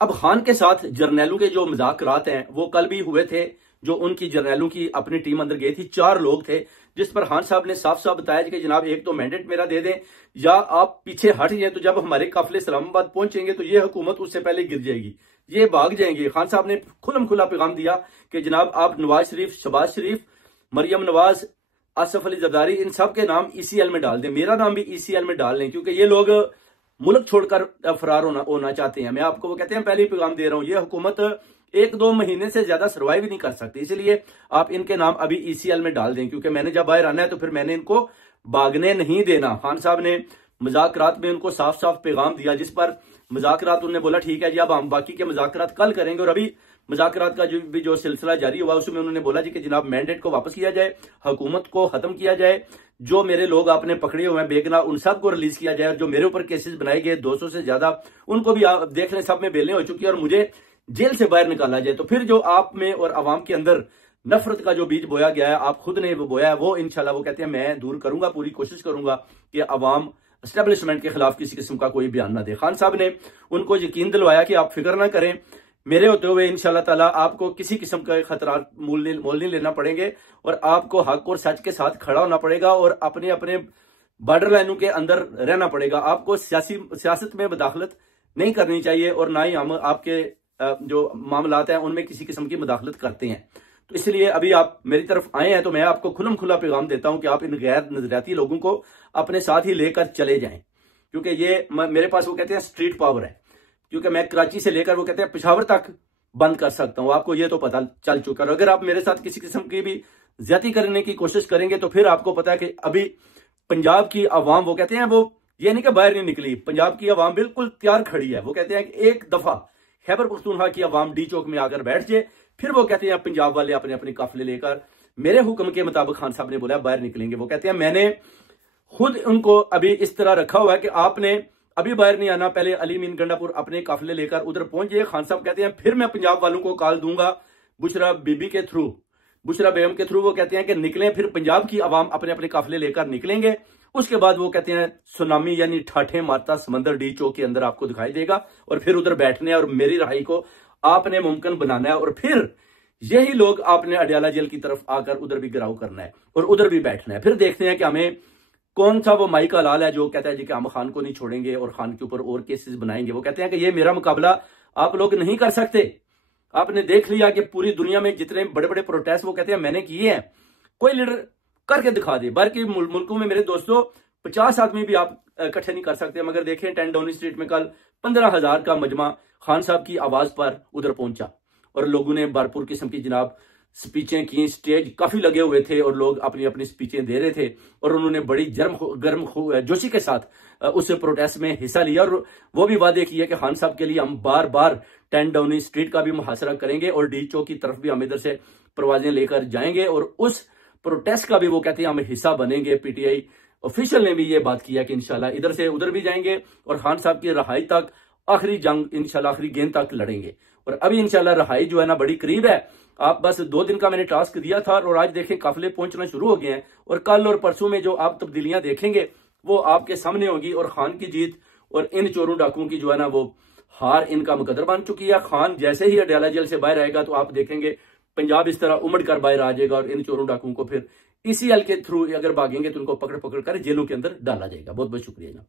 अब खान के साथ जर्नैलों के जो मुज़ाकरात हैं वो कल भी हुए थे, जो उनकी जर्नैलों की अपनी टीम अंदर गई थी, 4 लोग थे, जिस पर खान साहब ने साफ साफ बताया कि जनाब एक तो मैंडेट मेरा दे दें या आप पीछे हट जाए, तो जब हमारे काफिले इस्लामाबाद पहुंचेंगे तो ये हुकूमत उससे पहले गिर जाएगी, ये भाग जाएंगे। खान साहब ने खुलम खुला पैगाम दिया कि जनाब आप नवाज शरीफ, शहबाज शरीफ, मरियम नवाज, आसफ अली जरदारी, इन सब के नाम ECL में डाल दें, मेरा नाम भी ECL में डाल लें, क्योंकि ये लोग मुल्क छोड़कर फरार होना चाहते हैं। मैं आपको वो कहते हैं पहले ही पैगाम दे रहा हूं, ये हुकूमत 1-2 महीने से ज्यादा सर्वाइव नहीं कर सकती, इसलिए आप इनके नाम अभी ECL में डाल दें, क्योंकि मैंने जब बाहर आना है तो फिर मैंने इनको भागने नहीं देना। खान साहब ने मुज़ाकरात में उनको साफ साफ पैगाम दिया, जिस पर मुज़ाकरात उन्होंने बोला ठीक है जी, अब हम बाकी के मुज़ाकरात कल करेंगे। और अभी मुज़ाकरात का जो सिलसिला जारी हुआ उसमें उन्होंने बोला जी कि जनाब मैंडेट को वापस किया जाए, हुकूमत को खत्म किया जाए, जो मेरे लोग आपने पकड़े हुए हैं बेगुनाह उन सब को रिलीज किया जाए, और जो मेरे ऊपर केसेस बनाए गए 200 से ज्यादा उनको भी आप देख लें, सब में बेलें हो चुकी है, और मुझे जेल से बाहर निकाला जाए। तो फिर जो आप में और आवाम के अंदर नफरत का जो बीज बोया गया है, आप खुद ने वो बोया है, वो इंशाल्लाह वो कहते हैं मैं दूर करूंगा, पूरी कोशिश करूंगा कि अवाम एस्टेब्लिशमेंट के खिलाफ किसी किस्म का कोई बयान ना दे। खान साहब ने उनको यकीन दिलवाया कि आप फिक्र ना करें, मेरे होते हुए इंशाल्लाह ताला आपको किसी किस्म का खतरा मोल नहीं लेना पड़ेंगे, और आपको हक और सच के साथ खड़ा होना पड़ेगा, और अपने अपने बॉर्डर लाइनों के अंदर रहना पड़ेगा। आपको सियासत में मुदाखलत नहीं करनी चाहिए, और ना ही हम आपके जो मामलात हैं उनमें किसी किस्म की मुदाखलत करते हैं। तो इसलिए अभी आप मेरी तरफ आए हैं तो मैं आपको खुलम खुला पैगाम देता हूं कि आप इन गैर नजरियाती लोगों को अपने साथ ही लेकर चले जाएं, क्योंकि ये मेरे पास वो कहते हैं स्ट्रीट पावर है, क्योंकि मैं कराची से लेकर वो कहते हैं पेशावर तक बंद कर सकता हूं, आपको ये तो पता चल चुका है। अगर आप मेरे साथ किसी किस्म की भी ज्यादती करने की कोशिश करेंगे तो फिर आपको पता है कि अभी पंजाब की आवाम वो कहते हैं, वो ये नहीं कि बाहर नहीं निकली, पंजाब की आवाम बिल्कुल तैयार खड़ी है। वो कहते हैं कि एक दफा खैबर पख्तूनख्वा की आवाम डी चौक में आकर बैठ जाए, फिर वो कहते हैं पंजाब वाले अपने अपने काफिले लेकर मेरे हुक्म के मुताबिक खान साहब ने बोला बाहर निकलेंगे। वो कहते हैं मैंने खुद उनको अभी इस तरह रखा हुआ है कि आपने अभी बाहर नहीं आना, पहले अली मीन गंडापुर अपने काफिले लेकर उधर पहुंच जाए। खान साहब कहते हैं फिर मैं पंजाब वालों को कॉल दूंगा बुशरा बीबी के थ्रू, बुशरा बेगम के थ्रू, वो कहते हैं कि निकलें, फिर पंजाब की आवाम अपने अपने काफिले लेकर निकलेंगे। उसके बाद वो कहते हैं सुनामी यानी ठाठे मारता समंदर डी चौक के अंदर आपको दिखाई देगा, और फिर उधर बैठने और मेरी रहाई को आपने मुमकिन बनाना है, और फिर यही लोग आपने अडयाला जेल की तरफ आकर उधर भी गिराव करना है और उधर भी बैठना है। फिर देखते हैं कि हमें कौन सा वो माई का लाल है जो कहता है जी कि हम खान को नहीं छोड़ेंगे और खान के ऊपर और केसेस बनाएंगे। वो कहते हैं कि ये मेरा मुकाबला आप लोग नहीं कर सकते। आपने देख लिया कि पूरी दुनिया में जितने बड़े बड़े प्रोटेस्ट वो कहते हैं मैंने किए हैं, कोई लीडर करके दिखा दे। बाहर के मुल्कों में मेरे दोस्तों 50 आदमी भी आप इकट्ठे नहीं कर सकते, मगर देखें 10 डाउनिंग स्ट्रीट में कल 15,000 का मजमा खान साहब की आवाज पर उधर पहुंचा, और लोगों ने भरपूर किस्म की जनाब स्पीचें की, स्टेज काफी लगे हुए थे और लोग अपनी अपनी स्पीचें दे रहे थे, और उन्होंने बड़ी गर्म जोशी के साथ उस प्रोटेस्ट में हिस्सा लिया, और वो भी वादे किए कि खान साहब के लिए हम बार बार 10 डाउनिंग स्ट्रीट का भी मुहासरा करेंगे और डी चौक की तरफ भी हम इधर से परवाजें लेकर जाएंगे, और उस प्रोटेस्ट का भी वो कहते हैं हम हिस्सा बनेंगे। PTI ऑफिशियल ने भी ये बात किया कि इंशाल्लाह इधर से उधर भी जाएंगे और खान साहब की रहाई तक आखिरी जंग इंशाल्लाह आखिरी गेंद तक लड़ेंगे, और अभी इंशाल्लाह रहाई जो है ना बड़ी करीब है। आप बस 2 दिन का मैंने टास्क दिया था और आज देखें काफिले पहुंचना शुरू हो गए हैं, और कल और परसों में जो आप तब्दीलियां देखेंगे वो आपके सामने होगी, और खान की जीत और इन चोरों डाकुओं की जो है ना वो हार इनका मुकद्दर बन चुकी है। खान जैसे ही अडयाला जेल से बाहर आएगा तो आप देखेंगे पंजाब इस तरह उमड़ कर बाहर आ जाएगा, और इन चोरों डाकुओं को फिर ECL के थ्रू अगर भागेंगे तो उनको पकड़ पकड़ कर जेलों के अंदर डाला जाएगा। बहुत बहुत शुक्रिया जनाब।